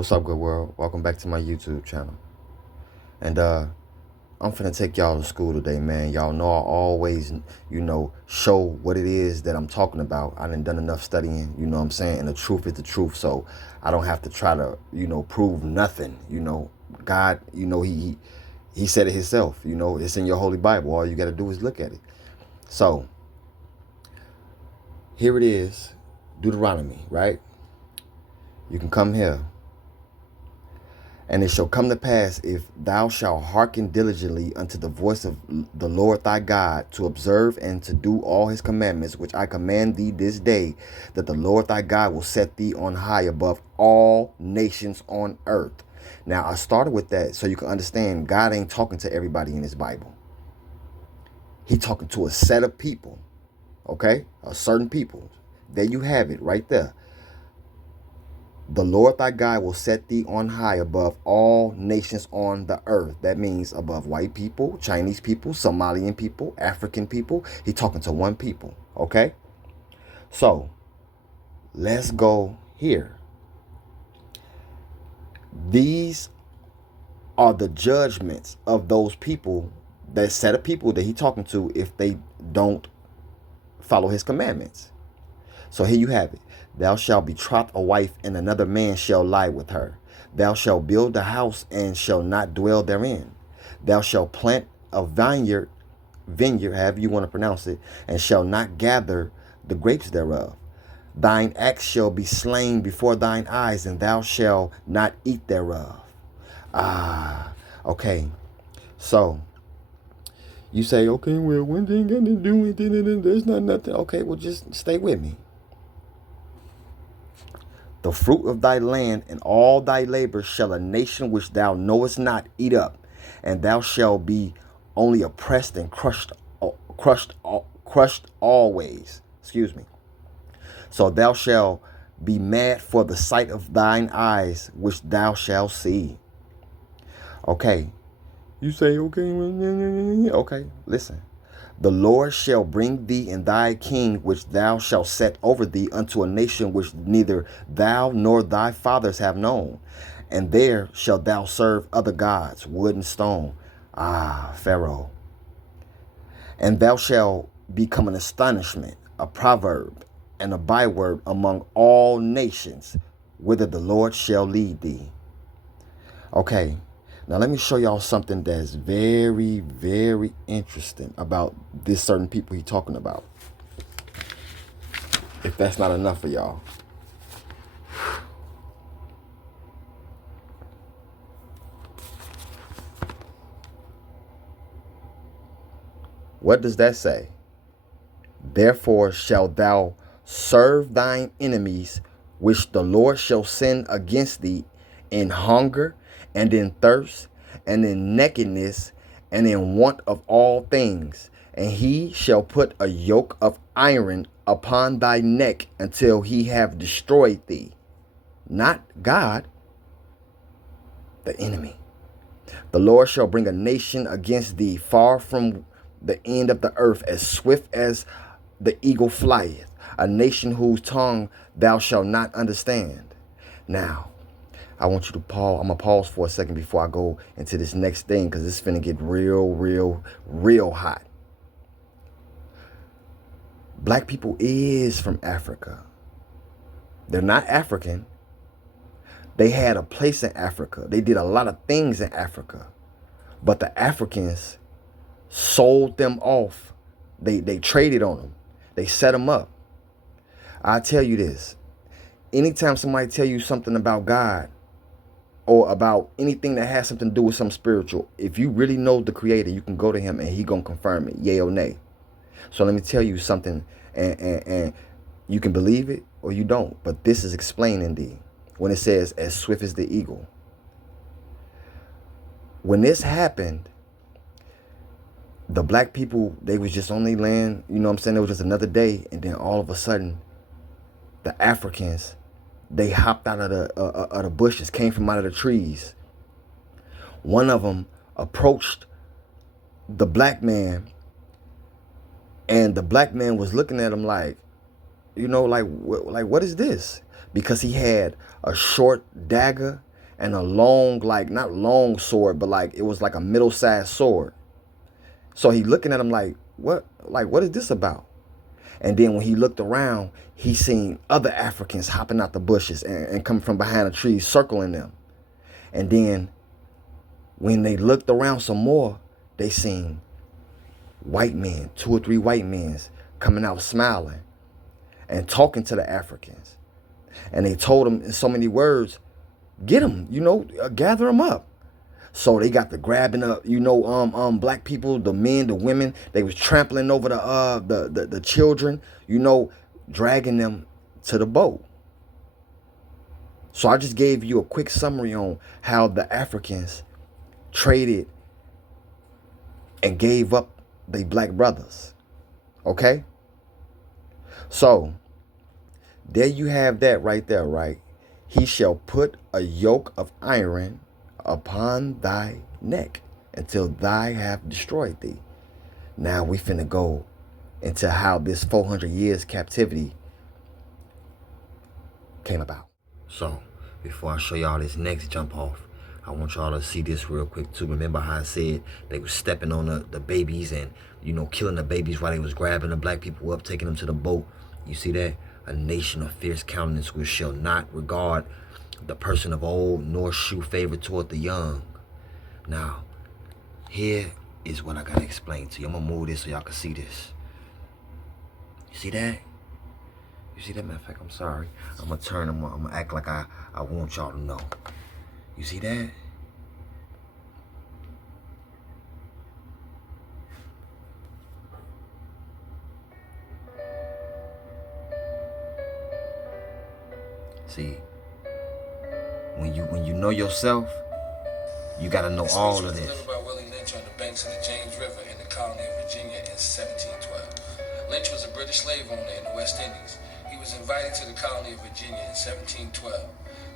What's up, good world? Welcome back to my YouTube channel. And I'm finna take y'all to school today, man. Y'all know I always, show what it is that I'm talking about. I done enough studying, you know what I'm saying? And the truth is the truth, so I don't have to try to, prove nothing. God, he said it himself. It's in your holy Bible. All you got to do is look at it. So here it is, Deuteronomy, right? You can come here. And it shall come to pass, if thou shalt hearken diligently unto the voice of the Lord thy God, to observe and to do all his commandments, which I command thee this day, that the Lord thy God will set thee on high above all nations on earth. Now, I started with that so you can understand God ain't talking to everybody in his Bible. He talking to a set of people, okay? A certain people. There you have it right there. The Lord thy God will set thee on high above all nations on the earth. That means above white people, Chinese people, Somalian people, African people. He's talking to one people, okay? So, let's go here. These are the judgments of those people, that set of people that he's talking to, if they don't follow his commandments. So here you have it. Thou shalt betroth a wife, and another man shall lie with her. Thou shalt build a house, and shall not dwell therein. Thou shalt plant a vineyard, however you want to pronounce it, and shall not gather the grapes thereof. Thine axe shall be slain before thine eyes, and thou shalt not eat thereof. Okay. So, you say, okay, well, one thing got to do with it, there's not nothing. Okay, well, just stay with me. The fruit of thy land and all thy labor shall a nation which thou knowest not eat up, and thou shalt be only oppressed and crushed always. Excuse me. So thou shalt be mad for the sight of thine eyes, which thou shalt see. Okay. You say, okay, listen. The Lord shall bring thee and thy king, which thou shalt set over thee, unto a nation which neither thou nor thy fathers have known. And there shalt thou serve other gods, wood and stone. Pharaoh. And thou shalt become an astonishment, a proverb, and a byword among all nations, whither the Lord shall lead thee. Okay. Now, let me show y'all something that's very, very interesting about this certain people he's talking about. If that's not enough for y'all. What does that say? Therefore shalt thou serve thine enemies, which the Lord shall send against thee, in hunger and in thirst and in nakedness and in want of all things. And he shall put a yoke of iron upon thy neck until he have destroyed thee. Not God, the enemy. The Lord shall bring a nation against thee far from the end of the earth, as swift as the eagle flieth, a nation whose tongue thou shalt not understand. Now, I want you to pause. I'm going to pause for a second before I go into this next thing, because it's finna get real hot. Black people is from Africa. They're not African. They had a place in Africa. They did a lot of things in Africa. But the Africans sold them off. They traded on them. They set them up. I tell you this. Anytime somebody tell you something about God, or about anything that has something to do with something spiritual, if you really know the creator, you can go to him and he gonna confirm it, yay or nay. So let me tell you something, and you can believe it or you don't, but this is explained indeed when it says as swift as the eagle. When this happened, the black people, they was just on their land, you know what I'm saying? It was just another day, and then all of a sudden, the Africans, they hopped out of the bushes, came from out of the trees. One of them approached the black man, and the black man was looking at him like, like what is this? Because he had a short dagger and a long, like, not long sword, but like it was like a middle-sized sword. So he looking at him like what is this about? And then when he looked around, he seen other Africans hopping out the bushes and coming from behind a tree, circling them. And then when they looked around some more, they seen white men, 2 or 3 white men coming out smiling and talking to the Africans. And they told them in so many words, get them, gather them up. So they got the grabbing up, black people, the men, the women. They was trampling over the children, dragging them to the boat. So I just gave you a quick summary on how the Africans traded and gave up their black brothers. Okay? So there you have that right there, right? He shall put a yoke of iron upon thy neck until thy have destroyed thee. Now we finna go into how this 400 years captivity came about. So before I show y'all this next jump off, I want y'all to see this real quick too. Remember how I said they was stepping on the babies and, killing the babies while they was grabbing the black people up, taking them to the boat. You see that? A nation of fierce countenance which shall not regard the person of old, nor shew favor toward the young. Now, here is what I gotta explain to you. I'm gonna move this so y'all can see this. You see that? You see that? Matter of fact, I'm sorry. I'm gonna turn them. I'm gonna act like I want y'all to know. You see that? See, when you know yourself, you gotta know all of this. This was delivered by Willie Lynch on the banks of the James River in the colony of Virginia in 1712. Lynch was a British slave owner in the West Indies. He was invited to the colony of Virginia in 1712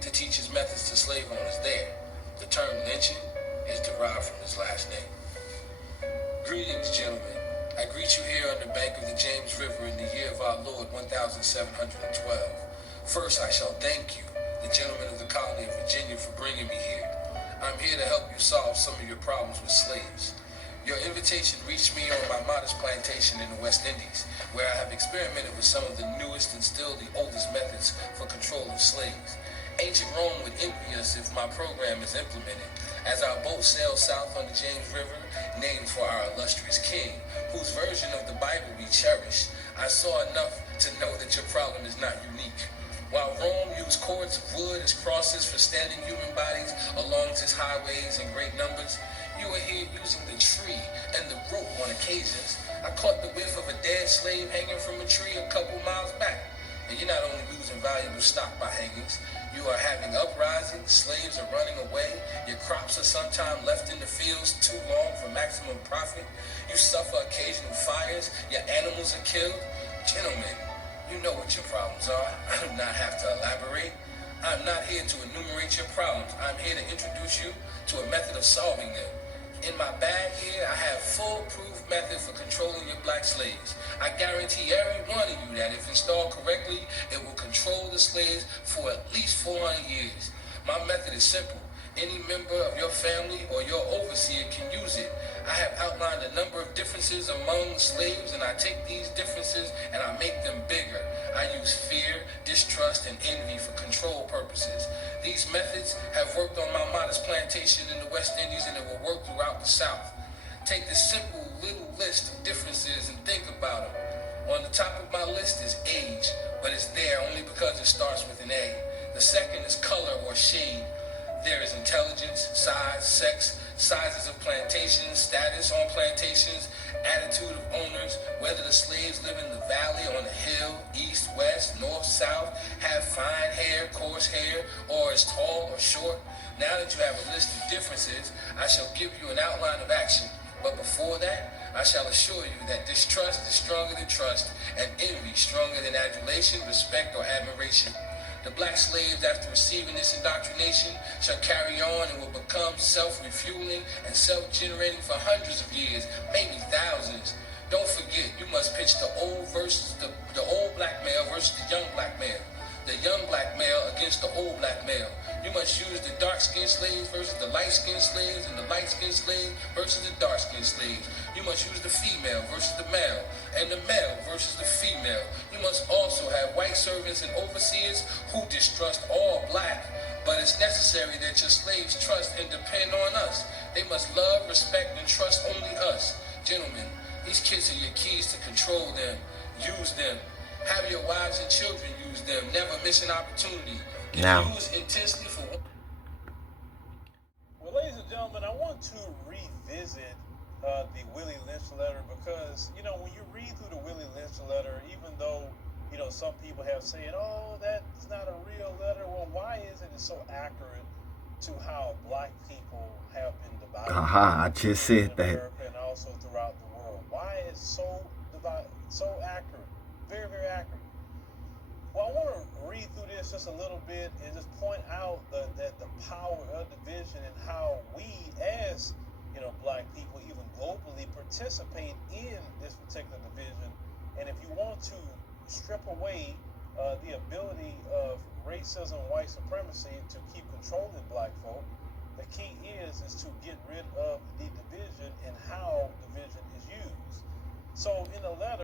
to teach his methods to slave owners there. The term lynching is derived from his last name. Greetings, gentlemen. I greet you here on the bank of the James River in the year of our Lord 1712. First, I shall thank you, the gentlemen of the colony of Virginia, for bringing me here. I'm here to help you solve some of your problems with slaves. Your invitation reached me on my modest plantation in the West Indies, where I have experimented with some of the newest and still the oldest methods for control of slaves. Ancient Rome would envy us if my program is implemented, as our boat sails south on the James River, named for our illustrious king, whose version of the Bible we cherish. I saw enough to know that your problem is not unique. While Rome used cords of wood as crosses for standing human bodies along its highways in great numbers, you are here using the tree and the rope on occasions. I caught the whiff of a dead slave hanging from a tree a couple miles back. And you're not only losing valuable stock by hangings, you are having uprisings, slaves are running away, your crops are sometimes left in the fields too long for maximum profit, you suffer occasional fires, your animals are killed. Gentlemen, you know what your problems are. I do not have to elaborate. I'm not here to enumerate your problems. I'm here to introduce you to a method of solving them. In my bag here, I have foolproof method for controlling your black slaves. I guarantee every one of you that if installed correctly, it will control the slaves for at least 400 years. My method is simple. Any member of your family or your overseer can use it. I have outlined a number of differences among slaves, and I take these differences and I make them bigger. I use fear, distrust, and envy for control purposes. These methods have worked on my modest plantation in the West Indies, and it will work throughout the South. Take this simple little list of differences and think about them. On the top of my list is age, but it's there only because it starts with an A. The second is color or shade. There is intelligence, size, sex, sizes of plantations, status on plantations, attitude of owners, whether the slaves live in the valley, on the hill, east, west, north, south, have fine hair, coarse hair, or is tall or short. Now that you have a list of differences, I shall give you an outline of action. But before that, I shall assure you that distrust is stronger than trust, and envy stronger than adulation, respect, or admiration. The black slaves, after receiving this indoctrination, shall carry on and will become self-refueling and self-generating for hundreds of years, maybe thousands. Don't forget, you must pitch the old black male versus the young black male. the young black male against the old black male. You must use the dark-skinned slaves versus the light-skinned slaves, and the light-skinned slaves versus the dark-skinned slaves. You must use the female versus the male, and the male versus the female. You must also have white servants and overseers who distrust all black. But it's necessary that your slaves trust and depend on us. They must love, respect, and trust only us. Gentlemen, these kids are your keys to control them. Use them. Have your wives and children use them. Never miss an opportunity. Now, Use intensely for one. Well, ladies and gentlemen, I want to revisit the Willie Lynch letter because, when you read through the Willie Lynch letter, even though, some people have said, oh, that's not a real letter. Well, why isn't it so accurate to how black people have been divided? I just said in that. America and also throughout the world. Why is so divided, so accurate? Very, very accurate. Well, I want to read through this just a little bit and just point out that the power of division and how we as, black people, even globally, participate in this particular division. And if you want to strip away the ability of racism, white supremacy to keep controlling black folk, the key is to get rid of the division and how division is used. So in the letter,